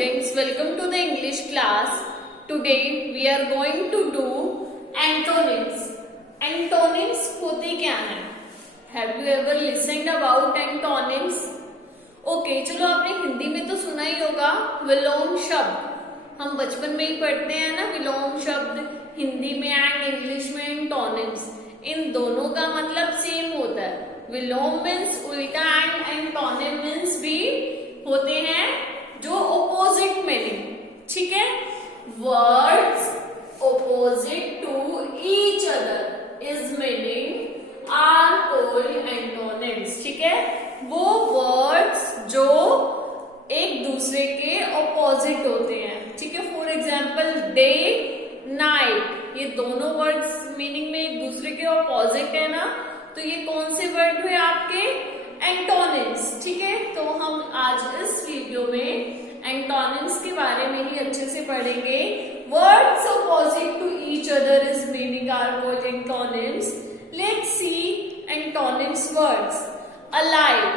students, welcome to the English class. Today we are going to do antonyms. Antonyms होते क्या हैं? Have you ever listened about antonyms? Okay, चलो आपने हिंदी में तो सुना ही होगा विलोम शब्द. हम बचपन में ही पढ़ते हैं ना विलोम शब्द हिंदी में एंड इंग्लिश में एंटोनिम्स. इन दोनों का मतलब सेम होता है. विलोम मीन्स उल्टा एंड एंटोनिम मीन्स भी होते हैं जो ओपोजिट मीनिंग. ठीक है. Words opposite to each other is meaning are called antonyms. ठीक है. वो वर्ड्स जो एक दूसरे के ऑपोजिट होते हैं. ठीक है. फॉर एग्जाम्पल डे नाइट, ये दोनों वर्ड्स मीनिंग में एक दूसरे के ऑपोजिट है ना, तो ये कौन से वर्ड हुए आपके एंटोनिम्स. ठीक है. तो हम आज इस वीडियो में एंटोनिम्स के बारे में ही अच्छे से पढ़ेंगे. Words opposite to each other is meaning are called antonyms. Let's see antonyms words. alive,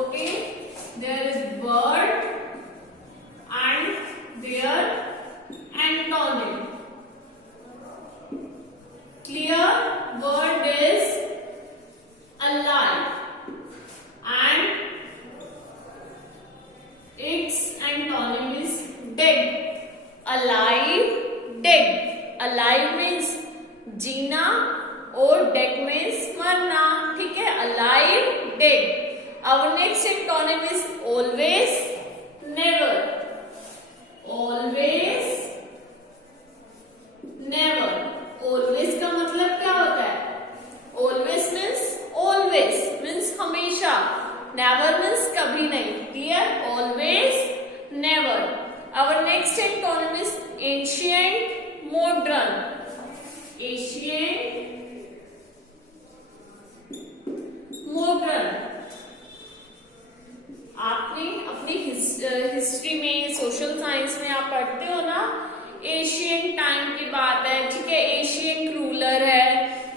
okay, there is word and their antonym. Clear? Word is alive and its antonym is dead. Alive, dead. Alive means जीना और dead means मरना. ठीक है. Alive, dead. Our next antonym is always, never. Always, never. Always का मतलब क्या होता है? Always means always means हमेशा. Never means कभी नहीं. Clear? Always, never. Our next antonym is ancient, modern. Ancient, modern. आपने अपनी हिस्ट्री में सोशल साइंस में आप पढ़ते हो ना, एशियंट टाइम की बात है. ठीक है. एशियंट रूलर है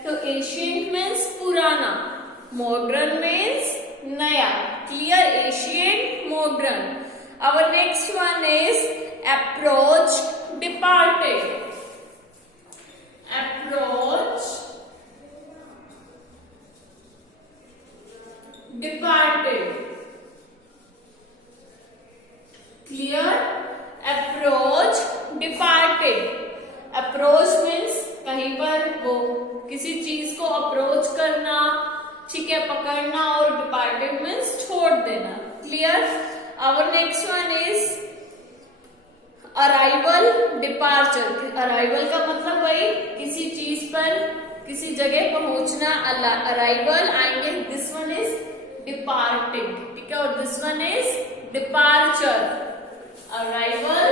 तो एशियंट मीन्स पुराना, मॉडर्न मीन्स नया. Clear? Ancient, modern. Our next one is approach, departed. Approach, departed. Clear? Approach, departed. Approach means कहीं पर वो किसी चीज को अप्रोच करना. ठीक है. पकड़ना. और departed means छोड़ देना. Clear? Our next one is arrival, departure. Arrival का मतलब वही किसी चीज पर किसी जगह पहुंचना. Arrival and this one is departing. ठीक है. और this one is departure. Arrival,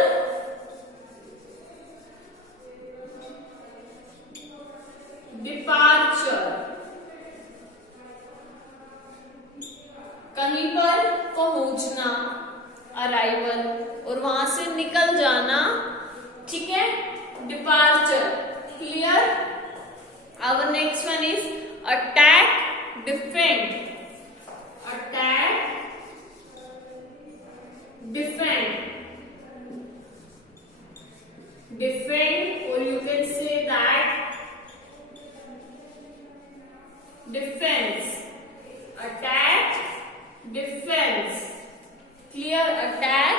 departure. कहीं पर पहुंचना arrival और वहां से निकल जाना. ठीक है. departure. Clear? Our next one is attack, defend. Attack, defend. Defend, or you can say that defense. Attack, defense. Clear? Attack,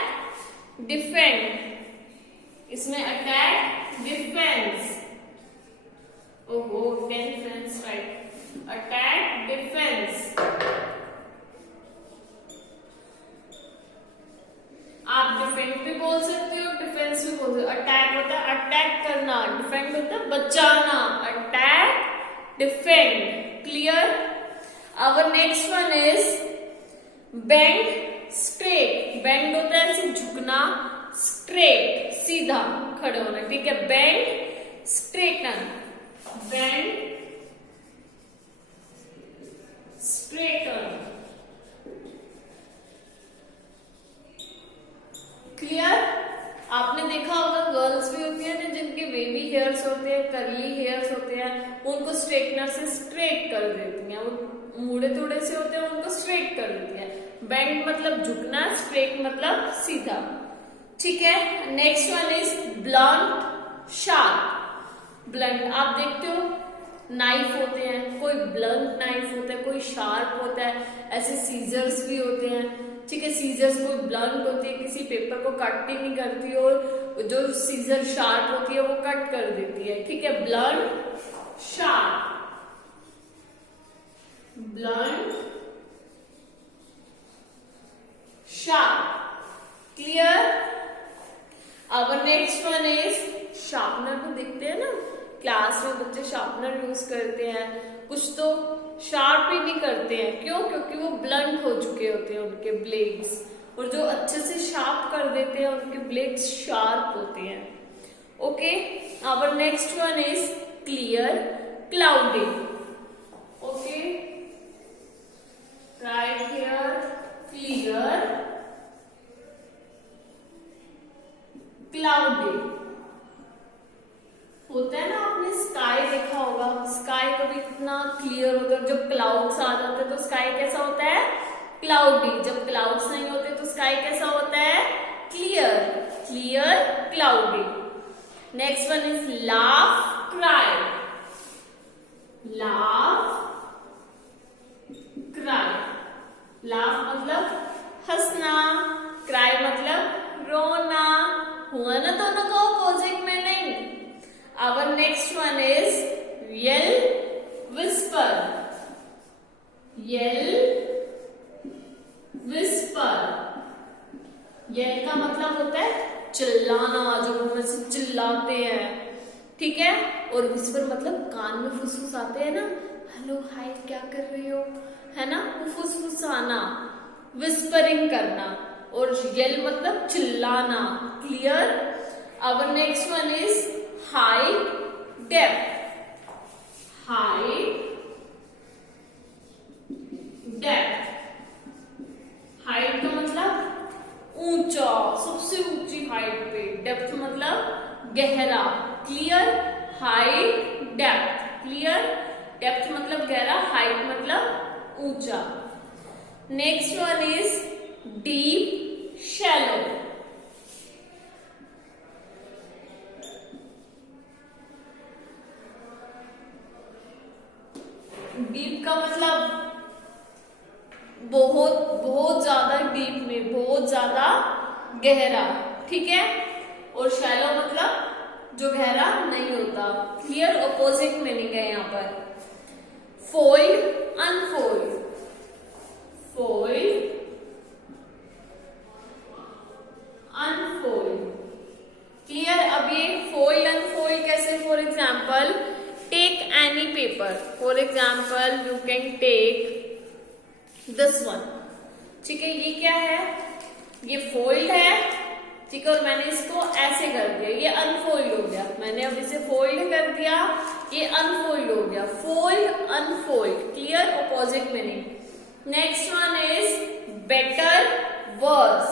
defend. इसमें attack, defense. Oh, defense, right. Attack, defense. आप डिफेंड भी बोल सकते हो, डिफेंस भी बोल सकते हो. अटैक होता है अटैक करना, डिफेंड होता है बचाना. Attack, defend. Clear? Our next one is bend, straight. Bend होता है ऐसे झुकना, स्ट्रेट सीधा खड़े होना. ठीक है. Bend, straighten. Bend, straighten. Clear? आपने देखा होगा गर्ल्स भी होती है ना जिनके बेबी हेयर्स होते हैं, करली हेयर्स होते हैं, उनको स्ट्रेटनर से स्ट्रेट कर देती हैं. वो मुड़े थोड़े से होते हैं, उनको स्ट्रेट कर देती हैं. बेंड मतलब झुकना, स्ट्रेट मतलब सीधा. ठीक है। Next one is blunt sharp. Blunt आप देखते हो नाइफ होते हैं, कोई ब्लंट नाइफ होता है, कोई शार्प होता है, ऐसे सीजर्स भी होते हैं। ठीक है, सीजर्स कोई ब्लंट होती है, किसी पेपर को कट ही नहीं करती, और जो सीजर शार्प होती है वो कट कर देती है। ठीक है, blunt sharp, blunt sharp. Clear. अब नेक्स्ट वन इज शार्पनर। तो दिखते हैं ना क्लास में बच्चे शार्पनर यूज करते हैं, कुछ तो शार्प ही भी करते हैं। क्यों? क्योंकि वो ब्लंट हो चुके होते हैं उनके ब्लेड्स, और जो अच्छे से शार्प कर देते हैं उनके ब्लेड्स शार्प होते हैं। Okay, our next one is clear cloudy. Okay, right here clear cloudy. होता है ना, आपने स्काई देखा होगा, स्काई कभी कितना क्लियर होता है, जब क्लाउड्स आ जाते हैं तो स्काई कैसा होता है? क्लाउडी। जब क्लाउड्स नहीं होते तो स्काई कैसा होता है? Clear. Clear cloudy. Next one is laugh cry. Laugh cry. Laugh मतलब हंसना, क्राई मतलब रोना। हुआ ना दोनों का opposite meaning. Our next one is yell, whisper. Yell, whisper. Yell का मतलब होता है चिल्लाना, जो मुंह में से चिल्लाते हैं। ठीक है, और whisper मतलब कान में फुसफुसाते हैं ना, हेलो हाय क्या कर रही हो, है ना, वो फुसफुसाना, whispering करना। और yell मतलब चिल्लाना। Clear. Our next one is height, depth. Height, depth. Height का मतलब ऊंचा, सबसे ऊंची हाइट पे। डेप्थ मतलब गहरा। Clear. Height depth. Clear. Depth मतलब गहरा, हाइट मतलब ऊंचा। Next one is deep shallow. Deep का मतलब बहुत बहुत ज्यादा डीप में, बहुत ज्यादा गहरा। ठीक है, और शैलो मतलब जो गहरा नहीं होता। क्लियर। ऑपोजिट मीनिंग है यहाँ पर। Fold unfold. Fold unfold. Clear. अब ये फोल्ड अनफोल्ड कैसे? For example take any paper. For example, you can take this one. ठीक है, ये क्या है? ये फोल्ड है। ठीक है, और मैंने इसको ऐसे कर दिया, ये अनफोल्ड हो गया। मैंने अब इसे फोल्ड कर दिया, ये अनफोल्ड हो गया। Fold unfold. Clear. Opposite meaning. Next one is better worse.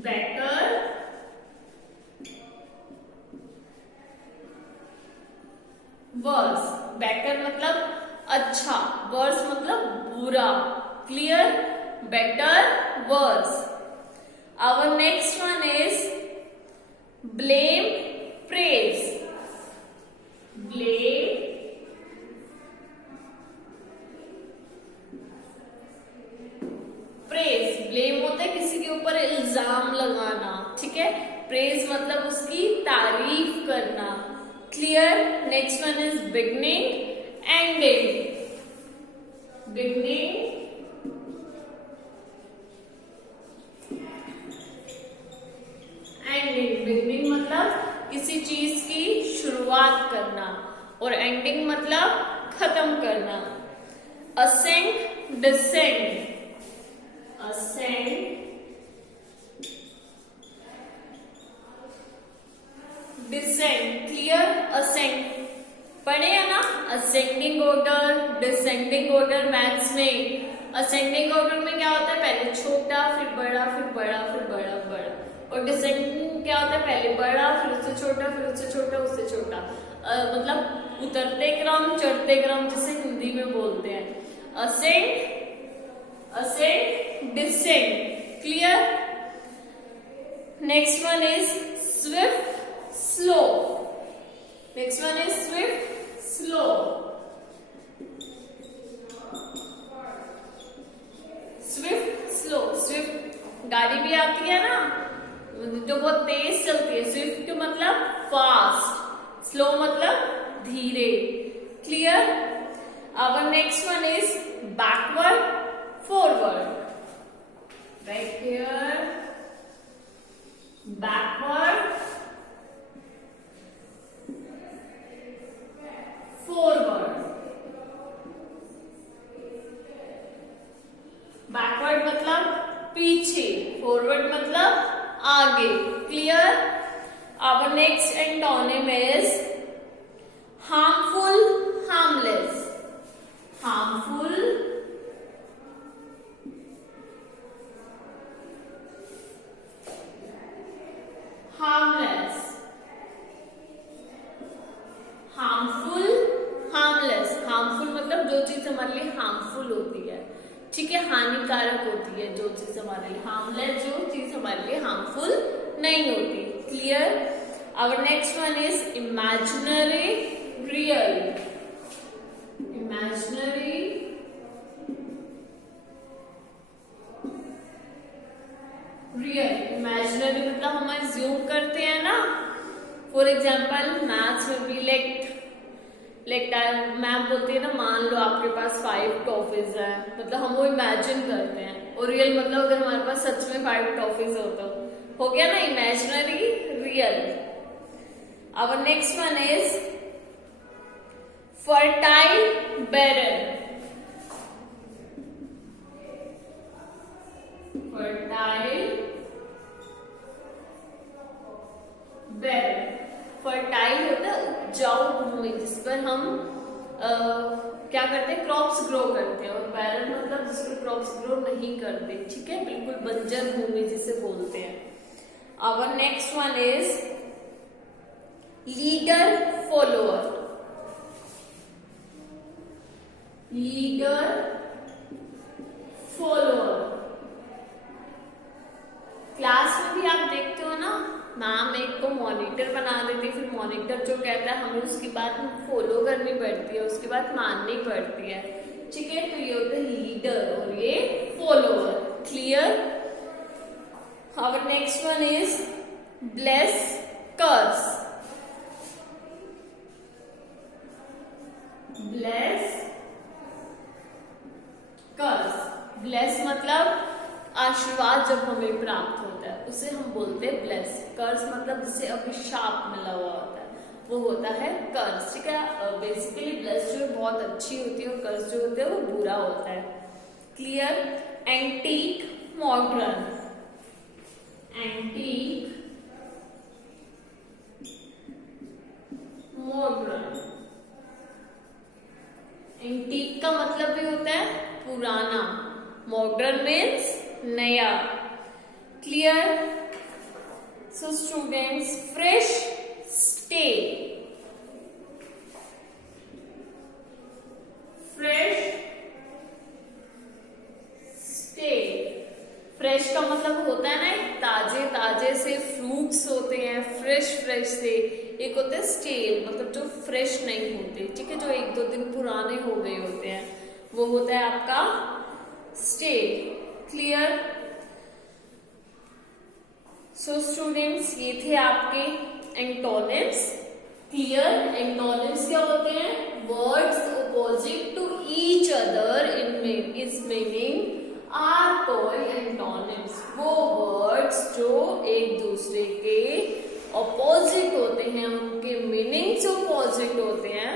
Better worse. Better मतलब अच्छा, वर्स मतलब बुरा। Clear. Better worse. Our next one is blame praise. Blame praise. Blame होता है किसी के ऊपर इल्जाम लगाना। ठीक है, प्रेज मतलब उसकी तारीफ करना। Clear. Next one is beginning ending. Beginning ending. Beginning मतलब किसी चीज की शुरुआत करना, और एंडिंग मतलब खत्म करना। Ascend descend. Ascend descend. Clear. Ascend पढ़े है ना, ascending order, descending order. Maths में असेंडिंग ऑर्डर में क्या होता है? पहले छोटा, फिर बड़ा, फिर बड़ा, फिर बड़ा, बड़ा। और डिसेंडिंग क्या होता है? पहले बड़ा, फिर उससे छोटा, फिर उससे छोटा, उससे छोटा। मतलब उतरते क्रम, चढ़ते क्रम, जिसे हिंदी में बोलते हैं। Ascend, ascend, descend. Clear. Next one is swift, slow. Next one is swift, slow. Swift slow, Swift गाड़ी भी आती है ना जो बहुत तेज चलती है, स्विफ्ट मतलब फास्ट, स्लो मतलब धीरे। Clear? Our next one is backward, forward. Right here, backward, forward. Backward मतलब पीछे, फॉरवर्ड मतलब आगे। Clear? Our next antonym is harmful, harmless. Harmful, harmless. Harmful, harmless. Harmful मतलब जो चीज हमारे लिए हार्मफुल होती है, ठीक है, हानिकारक होती है जो चीज हमारे लिए। हार्मलेस जो चीज हमारे लिए हार्मफुल नहीं होती। Clear? Our next one is imaginary, real. Imaginary, real. Imaginary मतलब हम अज्यूम करते हैं ना, फॉर एग्जाम्पल मैथ्स में भी मैम बोलती है ना, मान लो आपके पास 5 टॉफीज है, मतलब हम वो इमेजिन करते हैं। और रियल मतलब अगर हमारे पास सच में 5 टॉफीज हो गया ना, imaginary, real. Our next one is fertile, barren. Fertile, barren. Fertile होता है उपजाऊ भूमि जिस पर हम क्या करते हैं, क्रॉप्स ग्रो करते हैं। और बैरन मतलब जिस पर क्रॉप्स ग्रो नहीं करते, ठीक है, बिल्कुल बंजर भूमि जिसे बोलते हैं। Our next one is leader, follower. Leader, follower. Class में भी आप देखते हो ना, मैम एक को मॉनिटर बना देती है, फिर मॉनिटर जो कहता है हमें उसकी बात फॉलो करनी पड़ती है, उसकी बात माननी पड़ती है। ठीक है, तो ये होता है लीडर और ये follower. Clear? Our next one is bless, curse. Bless, curse. Bless मतलब आशीर्वाद जब हमें प्राप्त होता है उसे हम बोलते हैं ब्लेस। कर्स मतलब जिसे अभिशाप मिला हुआ होता है वो होता है कर्स। ठीक है, बेसिकली ब्लेस जो है बहुत अच्छी होती है और कर्स जो होते हैं वो बुरा होता है। Clear? Antique, modern. Antique, modern. Antique का मतलब भी होता है पुराना, मॉडर्न मीन्स नया। Clear? So students, fresh, stay. Fresh, stay. Fresh का मतलब होता है ना ताजे ताजे से फ्रूट्स होते हैं, फ्रेश फ्रेश से। एक होते हैं स्टेल मतलब जो फ्रेश नहीं होते, ठीक है, जो 1-2 दिन पुराने हो गए होते हैं, वो होता है आपका स्टेल। क्लियर? सो स्टूडेंट्स, ये थे आपके एंटोनिम्स। क्लियर? एंटोनिम्स क्या होते हैं? Words opposite to each other in is meaning are called antonyms. वो वर्ड्स जो एक दूसरे के ऑपोजिट होते हैं, उनके मीनिंग्स ऑपोजिट होते हैं,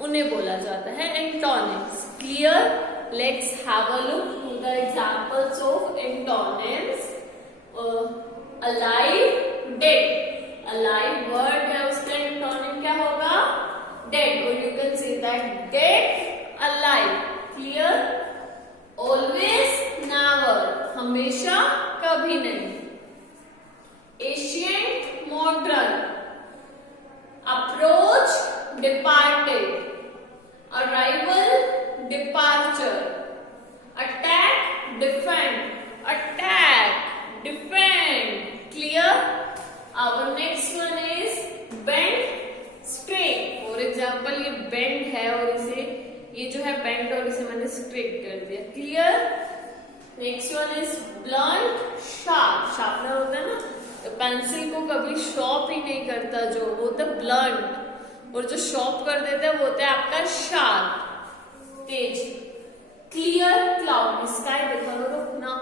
उन्हें बोला जाता है antonyms. Clear? Let's have a look to the examples of antonyms. Alive, dead. Alive word है उसका एंटोनिम क्या होगा? Dead. Or you can say that dead, alive. Clear? Always, never. हमेशा, कभी नहीं. Ancient, modern. Approach, departed. Arrival, departure. Attack, defend. Attack, defend. Clear? जो है bent और इसे मैंने स्ट्रेट कर दिया. Clear? Next one is blunt sharp. Sharpener होता है ना, तो पेंसिल को कभी शॉर्प ही नहीं करता, जो वो होता है ब्लंट, और जो शॉर्प कर देता है वो होता है आपका शार्प, तेज. क्लियर? क्लाउड. स्काई देखा करो ना,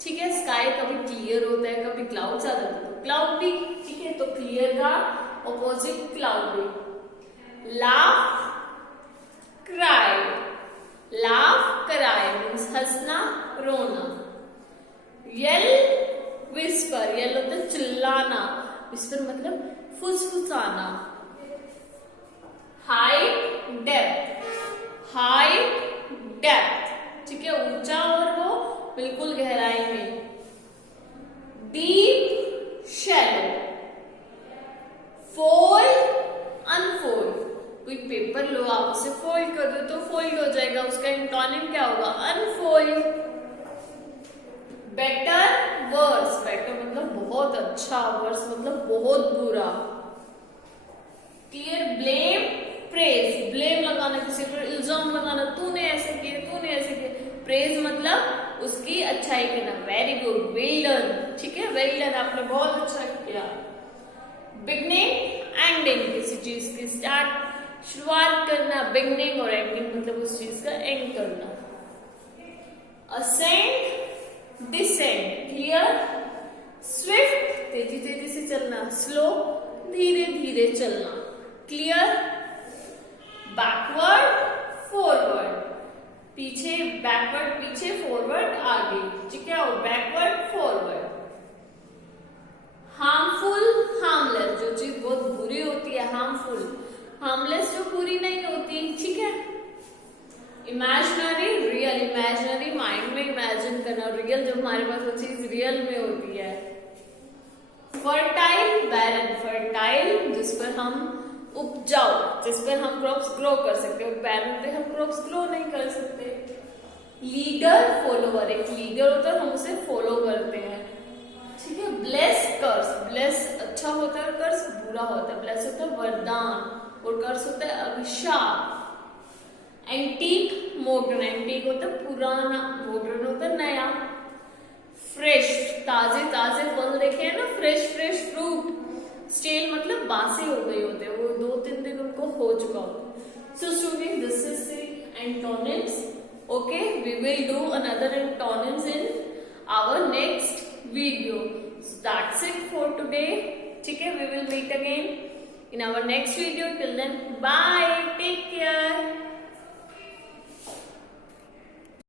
ठीक है. स्काई कभी क्लियर होता है, कभी क्लाउड्स आ जाते हैं, तो क्लाउडी. ठीक है, तो क्लियर का opposite cloudy. Laugh cry. Laugh cry means हंसना रोना. L whisper. येल होता है चिल्लाना, विस्पर मतलब फुसफुसाना. Height depth. हाइट डेप्थ, ठीक है, ऊंचा और वो बिल्कुल गहराई में. Deep shallow. Fold unfold. कोई पेपर लो, आप उसे फोल्ड कर दो तो फोल्ड हो जाएगा, उसका एंटोनिम क्या होगा? अनफोल्ड. Better worse. बेटर मतलब बहुत अच्छा, वर्स मतलब बहुत बुरा. क्लियर? Blame praise. ब्लेम लगाना, किसी पर इल्जाम लगाना, तूने ऐसे किया, तूने ऐसे किया. प्रेज मतलब उसकी अच्छाई करना. Very good, well done. ठीक है, वेल डन, आपने बहुत अच्छा किया. Beginning ending. किसी चीज की शुरुआत करना. बिगनिंग और एंडिंग मतलब उस चीज का एंड करना. Ascend descend. क्लियर? स्विफ्ट तेजी तेजी से चलना. स्लो धीरे धीरे चलना. क्लियर? Backward forward. पीछे बैकवर्ड, पीछे फॉरवर्ड आगे. ठीक है, और बैकवर्ड फॉरवर्ड. Harmful harmless. जो चीज बहुत बुरी होती है हार्मफुल. हार्मलेस जो बुरी नहीं होती. ठीक है. Imaginary real. इमेजिनरी माइंड में इमेजिन करना, रियल जब हमारे पास वो चीज रियल में होती है. Fertile barren. फर्टाइल जिस पर हम उपजाऊ, जिस पर हम क्रॉप्स ग्रो कर सकते हैं, बैरन पे हम क्रॉप्स ग्रो नहीं कर सकते. Leader follower. एक लीडर होता है, हम उसे फॉलो करते हैं. ठीक है. Bless curse. ब्लेस अच्छा होता है, कर्स बुरा होता है. ब्लेस होता है वरदान और कर्स होता है अभिशाप. Antique modern. एंटीक होता है पुराना, मॉडर्न होता है नया. फ्रेश ताजे ताजे फल देखे हैं ना, फ्रेश फ्रेश फ्रूट. स्टेल मतलब बासी हो गए होते हैं, वो 2-3 दिन उनको हो चुका होता. So student, this is the antonyms. Okay, we will do another antonyms in our next video. So that's it for today. ठीक है, we will meet again in our next video. Till then, bye. Take care.